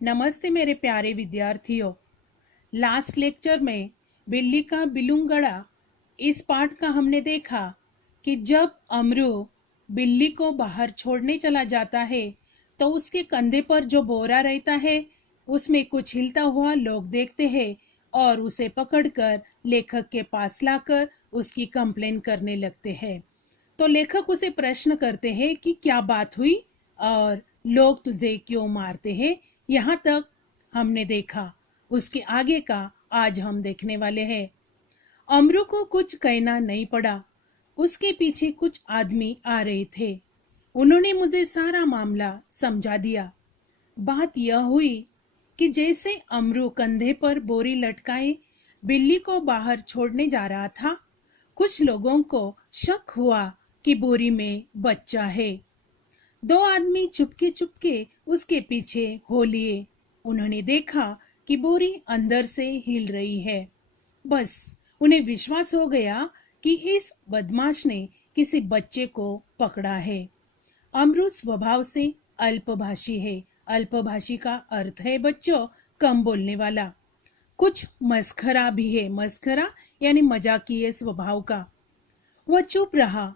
नमस्ते मेरे प्यारे विद्यार्थियों। लास्ट लेक्चर में बिल्ली का बिलुंगड़ा इस पाठ का हमने देखा कि जब अमरू बिल्ली को बाहर छोड़ने चला जाता है तो उसके कंधे पर जो बोरा रहता है उसमें कुछ हिलता हुआ लोग देखते हैं और उसे पकड़कर लेखक के पास लाकर उसकी कंप्लेन करने लगते हैं। तो लेखक उसे प्रश्न करते हैं कि क्या बात हुई और लोग तुझे क्यों मारते हैं। यहाँ तक हमने देखा। उसके आगे का आज हम देखने वाले हैं। अमरू को कुछ कहना नहीं पड़ा। उसके पीछे कुछ आदमी आ रहे थे। उन्होंने मुझे सारा मामला समझा दिया। बात यह हुई कि जैसे अमरू कंधे पर बोरी लटकाए बिल्ली को बाहर छोड़ने जा रहा था, कुछ लोगों को शक हुआ कि बोरी में बच्चा है। दो आदमी चुपके चुपके उसके पीछे हो लिए। उन्होंने देखा कि बोरी अंदर से हिल रही है। बस उन्हें विश्वास हो गया कि इस बदमाश ने किसी बच्चे को पकड़ा है। अमरू स्वभाव से अल्पभाषी है। अल्पभाषी का अर्थ है बच्चों कम बोलने वाला। कुछ मस्खरा भी है। मस्खरा यानी मजाकिये स्वभाव का। वह चुप रहा।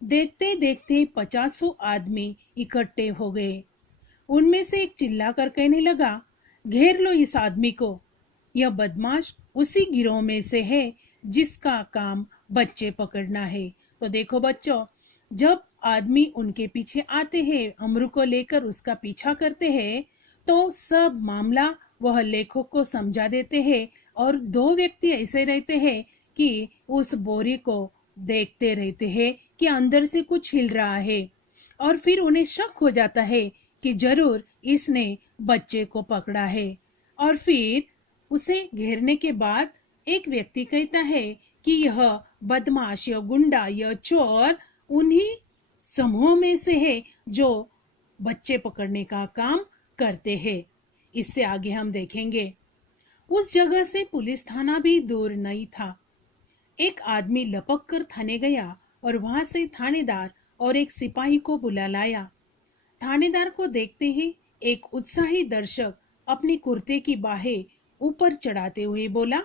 देखते देखते 50 आदमी इकट्ठे हो गए। उनमें से एक चिल्लाकर कहने लगा, घेर लो इस आदमी को। यह बदमाश उसी गिरोह में से है जिसका काम बच्चे पकड़ना है। तो देखो बच्चों, जब आदमी उनके पीछे आते हैं, अमरू को लेकर उसका पीछा करते हैं, तो सब मामला वह लेखक को समझा देते हैं। और दो व्यक्ति ऐसे रहते हैं कि उस बोरी को देखते रहते हैं कि अंदर से कुछ हिल रहा है और फिर उन्हें शक हो जाता है कि जरूर इसने बच्चे को पकड़ा है। और फिर उसे घेरने के बाद एक व्यक्ति कहता है कि यह बदमाश, यह गुंडा, यह चोर उन्हीं समूह में से है जो बच्चे पकड़ने का काम करते हैं। इससे आगे हम देखेंगे। उस जगह से पुलिस थाना भी दूर नहीं था। एक आदमी लपक कर थाने गया और वहां से थानेदार और एक सिपाही को बुला लाया। थानेदार को देखते ही एक उत्साही दर्शक अपनी कुर्ते की बाहें ऊपर चढ़ाते हुए बोला,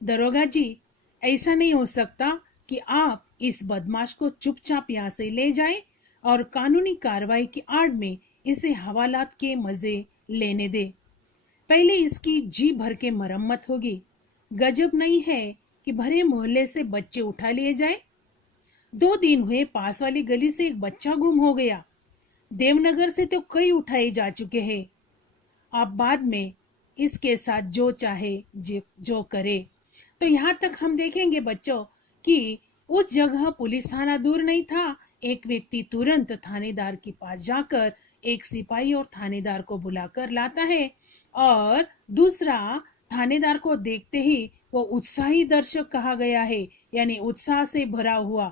दरोगा जी, ऐसा नहीं हो सकता कि आप इस बदमाश को चुपचाप यहाँ से ले जाएं और कानूनी कार्रवाई की आड़ में इसे हवालात के मजे लेने दे। पहले इसकी जी भर के मरम्मत होगी। गजब नहीं है कि भरे मोहल्ले से बच्चे उठा लिए जाए। 2 दिन हुए पास वाली गली से एक बच्चा गुम हो गया। देवनगर से तो कई उठाए जा चुके हैं। आप बाद में इसके साथ जो चाहे जो करे। तो यहाँ तक हम देखेंगे बच्चों कि उस जगह पुलिस थाना दूर नहीं था। एक व्यक्ति तुरंत थानेदार के पास जाकर एक सिपाही और थानेदार को बुलाकर लाता है और दूसरा थानेदार को देखते ही वो उत्साही दर्शक कहा गया है, यानी उत्साह से भरा हुआ।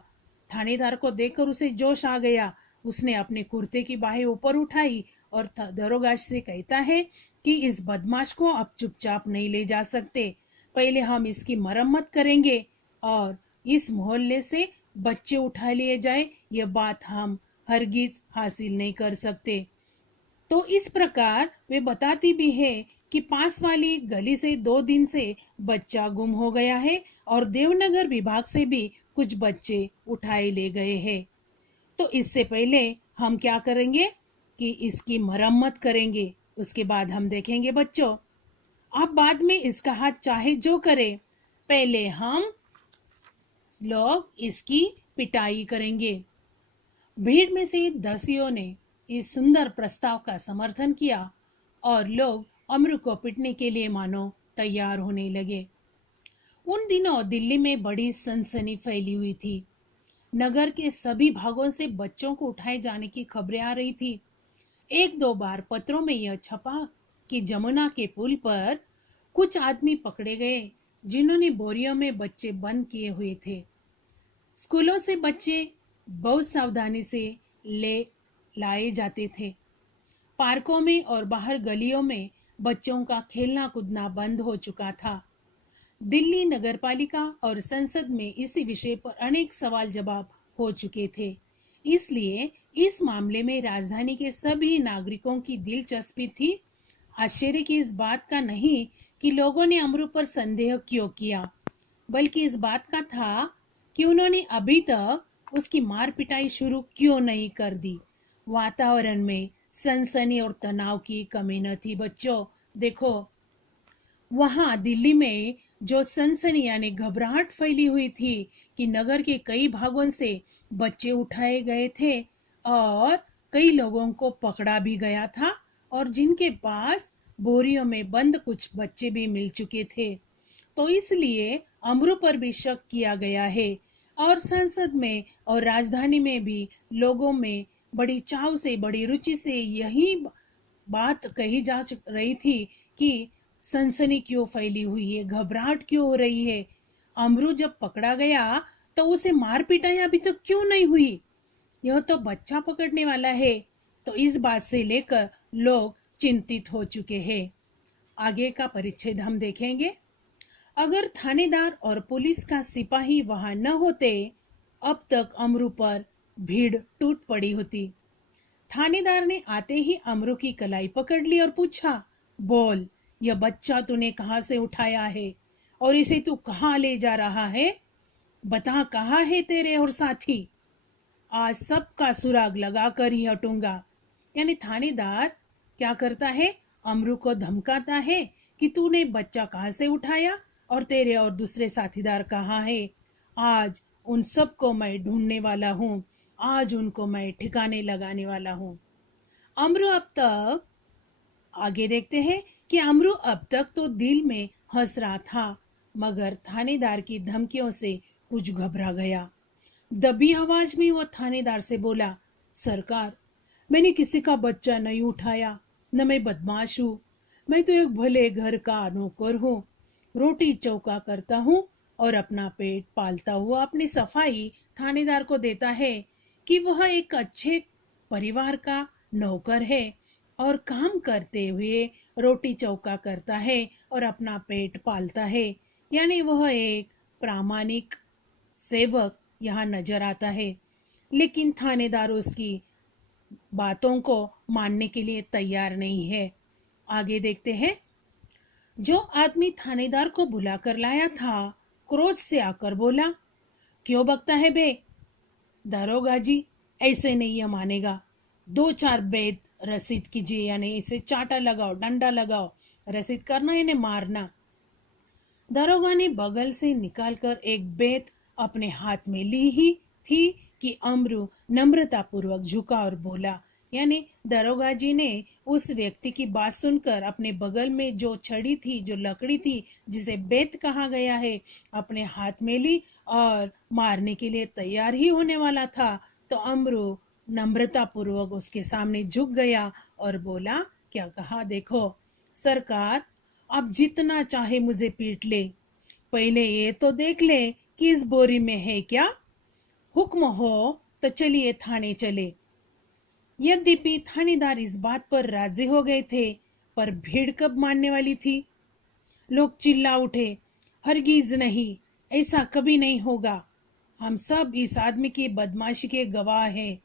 थानेदार को देखकर उसे जोश आ गया। उसने अपने कुर्ते की बाहें ऊपर उठाई और दरोगा से कहता है कि इस बदमाश को अब चुपचाप नहीं ले जा सकते। पहले हम इसकी मरम्मत करेंगे और इस मोहल्ले से बच्चे उठा लिए जाए, यह बात हम हरगिज हासिल नहीं कर सकते। तो इस प्रकार वे बताती भी है कि पास वाली गली से 2 दिन से बच्चा गुम हो गया है और देवनगर विभाग से भी कुछ बच्चे उठाए ले गए हैं। तो इससे पहले हम क्या करेंगे कि इसकी मरम्मत करेंगे। उसके बाद हम देखेंगे बच्चों, आप बाद में इसका हाथ चाहे जो करे, पहले हम लोग इसकी पिटाई करेंगे। भीड़ में से दसियों ने इस सुंदर प्रस्ताव का समर्थन किया और लोग अमरू को पिटने के लिए मानो तैयार होने लगे। उन दिनों दिल्ली में बड़ी सनसनी फैली हुई थी। नगर के सभी भागों से बच्चों को उठाए जाने की खबरें आ रही थी। 1-2 बार पत्रों में यह छपा कि जमुना के पुल पर कुछ आदमी पकड़े गए जिन्होंने बोरियों में बच्चे बंद किए हुए थे। स्कूलों से बच्चे बहुत सावधानी से लाए जाते थे। पार्कों में और बाहर गलियों में बच्चों का खेलना कूदना बंद हो चुका था। दिल्ली नगरपालिका और संसद में इसी विषय पर अनेक सवाल जवाब हो चुके थे। इसलिए इस मामले में राजधानी के सभी नागरिकों की दिलचस्पी थी। आश्चर्य की इस बात का नहीं कि लोगों ने अमरू पर संदेह क्यों किया, बल्कि इस बात का था कि उन्होंने अभी तक उसकी मार पिटाई शुरू क्यों नहीं कर दी। वातावरण में सनसनी और तनाव की कमी न थी। बच्चों देखो, वहां दिल्ली में जो सनसनी यानी घबराहट फैली हुई थी कि नगर के कई भागों से बच्चे उठाए गए थे और कई लोगों को पकड़ा भी गया था, और जिनके पास बोरियों में बंद कुछ बच्चे भी मिल चुके थे। तो इसलिए अमरू पर भी शक किया गया है। और संसद में और राजधानी में भी लोगों में बड़ी चाव से, बड़ी रुचि से यही बात कही जा रही थी कि सनसनी क्यों फैली हुई है, घबराहट क्यों हो रही है। अमरू जब पकड़ा गया तो उसे मार पिटाई अभी तक क्यों नहीं हुई, यह तो बच्चा पकड़ने वाला है। तो इस बात से लेकर लोग चिंतित हो चुके हैं। आगे का परिच्छेद हम देखेंगे। अगर थानेदार और पुलिस का सिपाही वहां न होते, अब तक अमरू पर भीड़ टूट पड़ी होती। थानेदार ने आते ही अमरू की कलाई पकड़ ली और पूछा, बोल, यह बच्चा तूने कहाँ से उठाया है और इसे तू कहाँ ले जा रहा है? बता, कहाँ है तेरे और साथी? आज सबका सुराग लगा कर ही हटूंगा। यानी थानेदार क्या करता है, अमरू को धमकाता है कि तूने बच्चा कहाँ से उठाया और तेरे और दूसरे साथीदार कहाँ है। आज उन सबको मैं ढूंढने वाला हूँ, आज उनको मैं ठिकाने लगाने वाला हूँ। अमरू अब तक आगे देखते हैं कि अमरू अब तक तो दिल में हंस रहा था, मगर थानेदार की धमकियों से कुछ घबरा गया। दबी आवाज में वो थानेदार से बोला, सरकार, मैंने किसी का बच्चा नहीं उठाया, न मैं बदमाश हूँ। मैं तो एक भले घर का नौकर हूँ, रोटी चौका करता हूँ और अपना पेट पालता हुआ अपनी सफाई थानेदार को देता है कि वह एक अच्छे परिवार का नौकर है और काम करते हुए रोटी चौका करता है और अपना पेट पालता है। यानी वह एक प्रामाणिक सेवक यहाँ नजर आता है। लेकिन थानेदार उसकी बातों को मानने के लिए तैयार नहीं है। आगे देखते हैं। जो आदमी थानेदार को बुलाकर लाया था, क्रोध से आकर बोला, क्यों बकता है बे? दारोगा जी, ऐसे नहीं यह मानेगा। दो चार बेद रसीद कीजिए, यानी इसे चाटा लगाओ, डंडा लगाओ। रसीद करना यानी मारना। दारोगा ने बगल से निकालकर एक बेत अपने हाथ में ली ही थी कि अमरू नम्रता पूर्वक झुका और बोला। यानी दारोगा जी ने उस व्यक्ति की बात सुनकर अपने बगल में जो छड़ी थी, जो लकड़ी थी, जिसे बेत कहा गया है, अपने हाथ में ली और मारने के लिए तैयार ही होने वाला था। तो अमरू नम्रता पूर्वक उसके सामने झुक गया और बोला, क्या कहा, देखो सरकार, आप जितना चाहे मुझे पीट ले, पहले ये तो देख ले कि इस बोरी में है क्या। हुक्म हो तो चलिए थाने चले। यद्यपि थानेदार इस बात पर राजी हो गए थे, पर भीड़ कब मानने वाली थी। लोग चिल्ला उठे, हरगिज नहीं, ऐसा कभी नहीं होगा। हम सब इस आदमी की बदमाशी के गवाह हैं।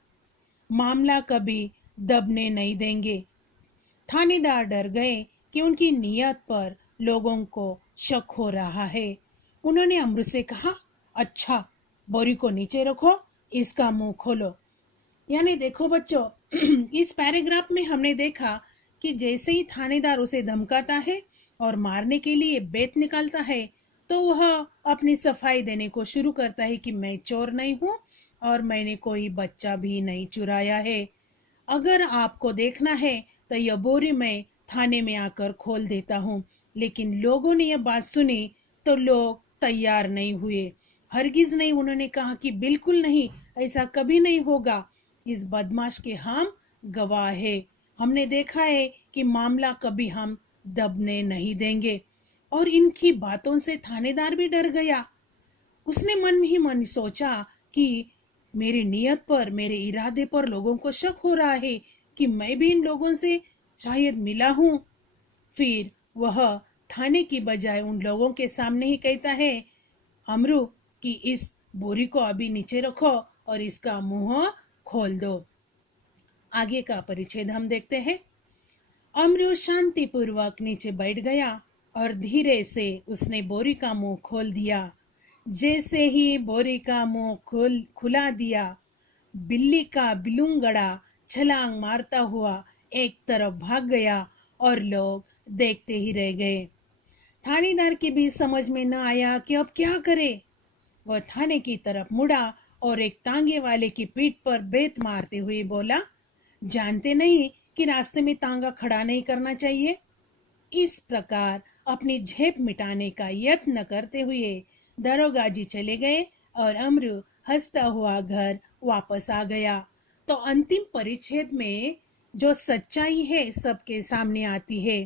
मामला कभी दबने नहीं देंगे। थानेदार डर गए कि उनकी नीयत पर लोगों को शक हो रहा है। उन्होंने अमरू से कहा, अच्छा, बोरी को नीचे रखो, इसका मुंह खोलो। यानी देखो बच्चों, इस पैराग्राफ में हमने देखा कि जैसे ही थानेदार उसे धमकाता है और मारने के लिए बेत निकालता है, तो वह अपनी सफाई देने को शुरू करता है कि मैं चोर नहीं हूं और मैंने कोई बच्चा भी नहीं चुराया है। अगर आपको देखना है तो यह बोरी मैं थाने में आकर खोल देता हूँ। लेकिन लोगों ने यह बात सुनी तो लोग तैयार नहीं हुए। हरगिज नहीं, उन्होंने कहा कि बिल्कुल नहीं, ऐसा कभी नहीं होगा। इस बदमाश के हम गवाह है। हमने देखा है कि मामला कभी हम दबने नहीं देंगे। और इनकी बातों से थानेदार भी डर गया। उसने मन ही मन सोचा कि मेरी नीयत पर, मेरे इरादे पर लोगों को शक हो रहा है कि मैं भी इन लोगों से शायद मिला हूं। फिर वह थाने की बजाय उन लोगों के सामने ही कहता है, अमरू, कि इस बोरी को अभी नीचे रखो और इसका मुंह खोल दो। आगे का परिच्छेद हम देखते हैं। अमरू शांतिपूर्वक नीचे बैठ गया और धीरे से उसने बोरी का मुंह खोल दिया। जैसे ही बोरी का मुंह खुला दिया, बिल्ली का बिलूंगड़ा छलांग मारता हुआ एक तरफ भाग गया और लोग देखते ही रह गए। थानेदार की भी समझ में न आया कि अब क्या करे। वह थाने की तरफ मुड़ा और एक तांगे वाले की पीठ पर बेत मारते हुए बोला, जानते नहीं कि रास्ते में तांगा खड़ा नहीं करना चाहिए। इस प्रकार अपनी झेप मिटाने का यत्न करते हुए दरोगा जी चले गए और अमरू हंसता हुआ घर वापस आ गया। तो अंतिम परिच्छेद में जो सच्चाई है सबके सामने आती है।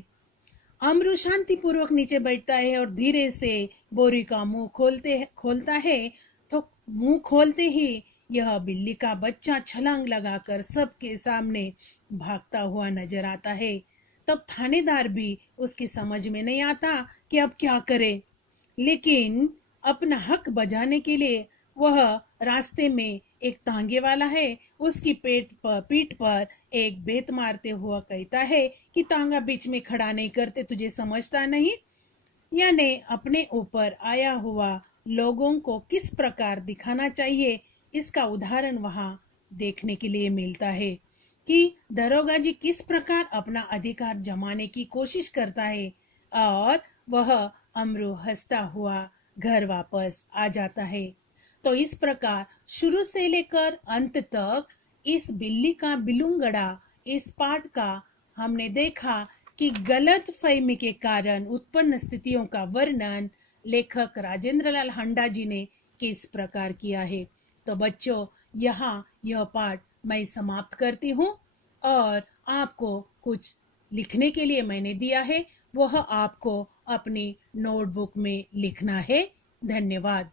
अमरू शांतिपूर्वक नीचे बैठता है और धीरे से बोरी का मुंह खोलता है। तो मुंह खोलते ही यह बिल्ली का बच्चा छलांग लगाकर सबके सामने भागता हुआ नजर आता है। तब थानेदार भी उसकी समझ में नहीं आता कि अब क्या करे, लेकिन अपना हक बजाने के लिए वह रास्ते में एक तांगे वाला है, उसकी पीठ पर एक बेत मारते हुआ कहता है कि तांगा बीच में खड़ा नहीं करते, तुझे समझता नहीं। यानी अपने ऊपर आया हुआ लोगों को किस प्रकार दिखाना चाहिए, इसका उदाहरण वहां देखने के लिए मिलता है कि दरोगा जी किस प्रकार अपना अधिकार जमाने की कोशिश करता है और वह अमरू हंसता हुआ घर वापस आ जाता है। तो इस प्रकार शुरू से लेकर अंत तक इस बिल्ली का बिलूंगड़ा इस पाठ का हमने देखा कि गलत फहमी के कारण उत्पन्न स्थितियों का वर्णन लेखक राजेंद्र लाल हांडा जी ने किस प्रकार किया है। तो बच्चों, यहाँ यह पाठ मैं समाप्त करती हूँ और आपको कुछ लिखने के लिए मैंने दिया है, वह आपको अपनी नोटबुक में लिखना है। धन्यवाद।